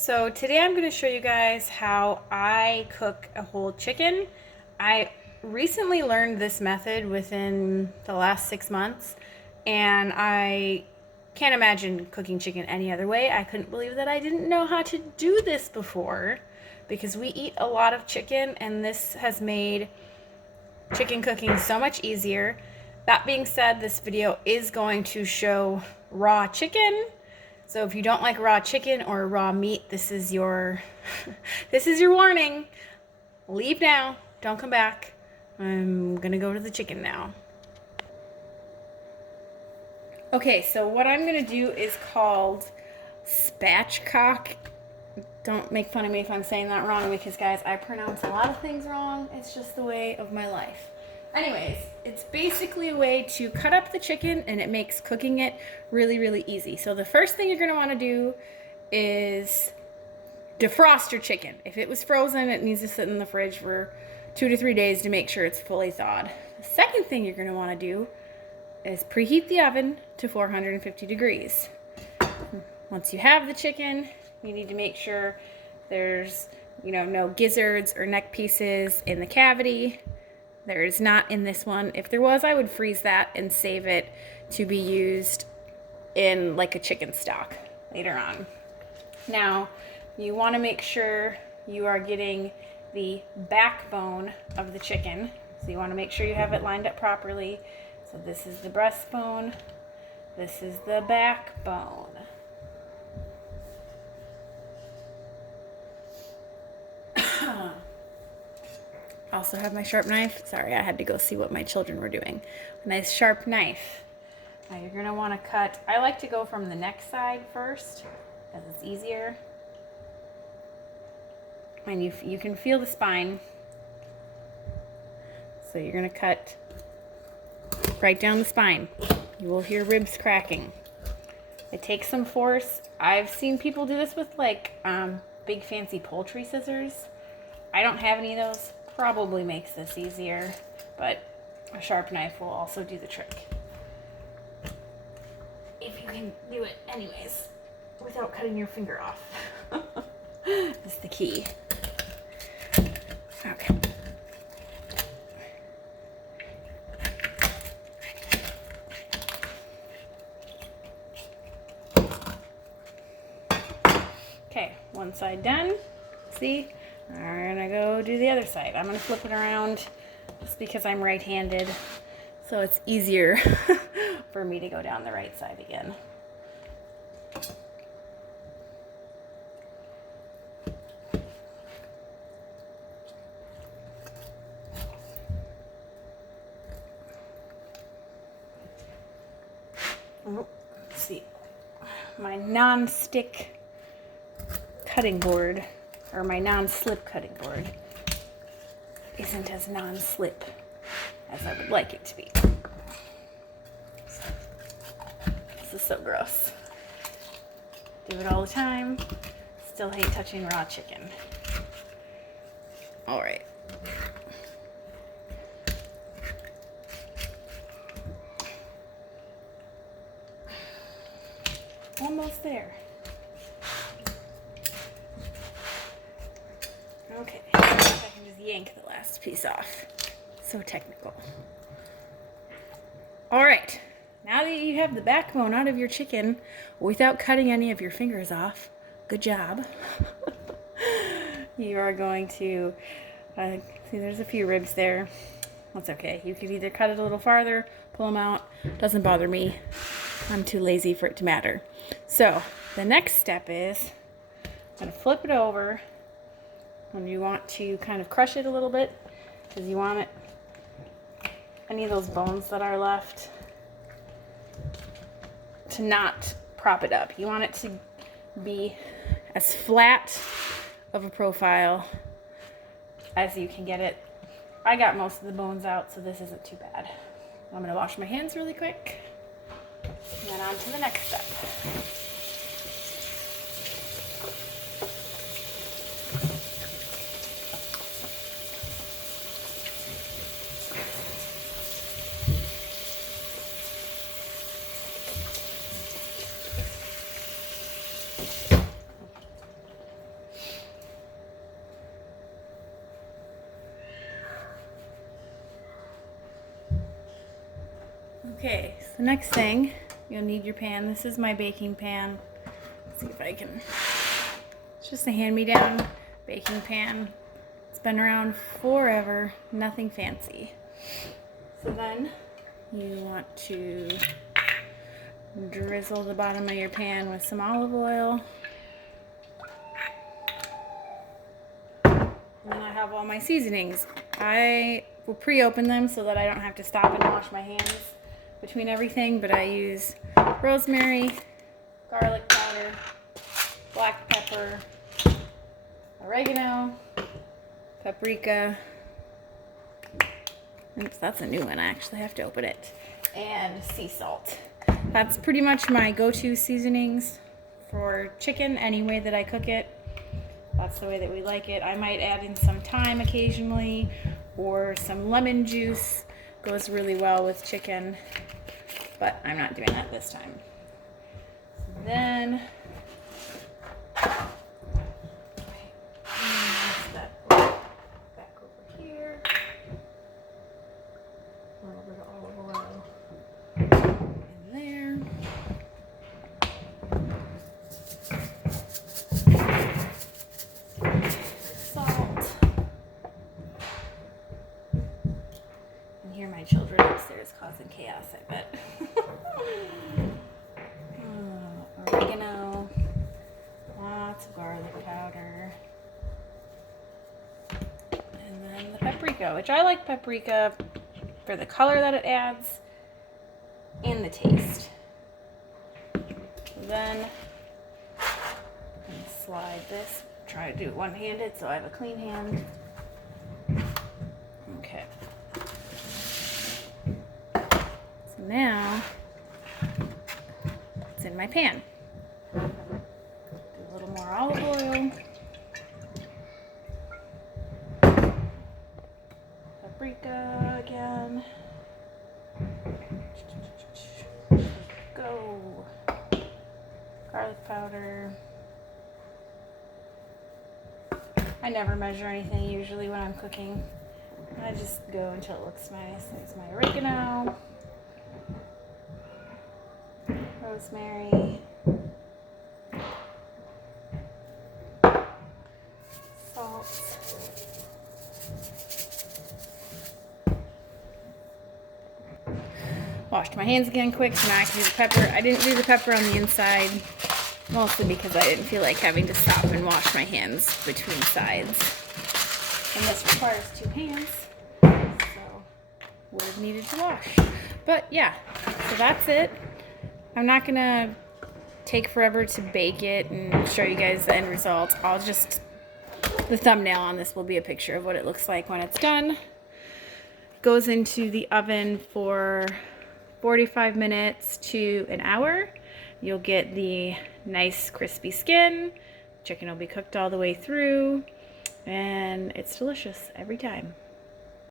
So today I'm going to show you guys how I cook a whole chicken. I recently learned this method within the last 6 months, and I can't imagine cooking chicken any other way. I couldn't believe that I didn't know how to do this before, because we eat a lot of chicken, and this has made chicken cooking so much easier. That being said, this video is going to show raw chicken. So if you don't like raw chicken or raw meat, this is your this is your warning. Leave now. Don't come back. I'm gonna go to the chicken now. Okay, so what I'm gonna do is called Spatchcock. Don't make fun of me if I'm saying that wrong, because guys, I pronounce a lot of things wrong. It's just the way of my life. Anyways, it's basically a way to cut up the chicken, and it makes cooking it really, really easy. So the first thing you're going to want to do is defrost your chicken. If it was frozen, it needs to sit in the fridge for 2 to 3 days to make sure it's fully thawed. The second thing you're going to want to do is preheat the oven to 450 degrees. Once you have the chicken, you need to make sure there's, no gizzards or neck pieces in the cavity. There is not in this one. If there was, I would freeze that and save it to be used in like a chicken stock later on. Now, you want to make sure you are getting the backbone of the chicken. So you want to make sure you have it lined up properly. So this is the breastbone. This is the backbone. Also have my sharp knife. Sorry, I had to go see what my children were doing. A nice sharp knife. Now you're going to want to cut. I like to go from the neck side first, because it's easier. And you can feel the spine. So you're going to cut right down the spine. You will hear ribs cracking. It takes some force. I've seen people do this with big fancy poultry scissors. I don't have any of those. Probably makes this easier, but a sharp knife will also do the trick. If you can do it anyways, without cutting your finger off. That's the key. Okay. Okay, one side done. See? We're gonna go do the other side. I'm gonna flip it around just because I'm right-handed, so it's easier for me to go down the right side again. Oh, let's see. My non-stick cutting board, or my non-slip cutting board, isn't as non-slip as I would like it to be. This is so gross. Do it all the time. Still hate touching raw chicken. All right. Almost there. Okay, I can just yank the last piece off. So technical. All right, now that you have the backbone out of your chicken without cutting any of your fingers off, good job. You are going to, see there's a few ribs there. That's okay. You could either cut it a little farther, pull them out. Doesn't bother me. I'm too lazy for it to matter. So the next step is I'm going to flip it over. And you want to kind of crush it a little bit, because you want any of those bones that are left to not prop it up. You want it to be as flat of a profile as you can get it. I got most of the bones out, so this isn't too bad. I'm going to wash my hands really quick, and then on to the next step. Okay, so the next thing, you'll need your pan. This is my baking pan. Let's see if I can, it's just a hand-me-down baking pan. It's been around forever, nothing fancy. So then you want to drizzle the bottom of your pan with some olive oil. And then I have all my seasonings. I will pre-open them so that I don't have to stop and wash my hands between everything, but I use rosemary, garlic powder, black pepper, oregano, paprika. Oops, that's a new one. I actually have to open it. And sea salt. That's pretty much my go-to seasonings for chicken, any way that I cook it. That's the way that we like it. I might add in some thyme occasionally, or some lemon juice. Goes really well with chicken, but I'm not doing that this time. Then step back over here. A little bit of olive oil in there. Salt. And here my children upstairs causing chaos, I bet. Oregano. Lots of garlic powder. And then the paprika, which I like paprika for the color that it adds and the taste. Then I'm going to slide this. Try to do it one-handed so I have a clean hand. Okay. So now it's in my pan. Do a little more olive oil. Paprika again. Go. Garlic powder. I never measure anything usually when I'm cooking. I just go until it looks nice. There's my oregano. Rosemary. Salt. Washed my hands again quick, so now I can do the pepper. I didn't do the pepper on the inside, mostly because I didn't feel like having to stop and wash my hands between sides. And this requires 2 hands, so would have needed to wash. But yeah, so that's it. I'm not gonna take forever to bake it and show you guys the end result. The thumbnail on this will be a picture of what it looks like when it's done. Goes into the oven for 45 minutes to an hour. You'll get the nice crispy skin. Chicken will be cooked all the way through, and it's delicious every time.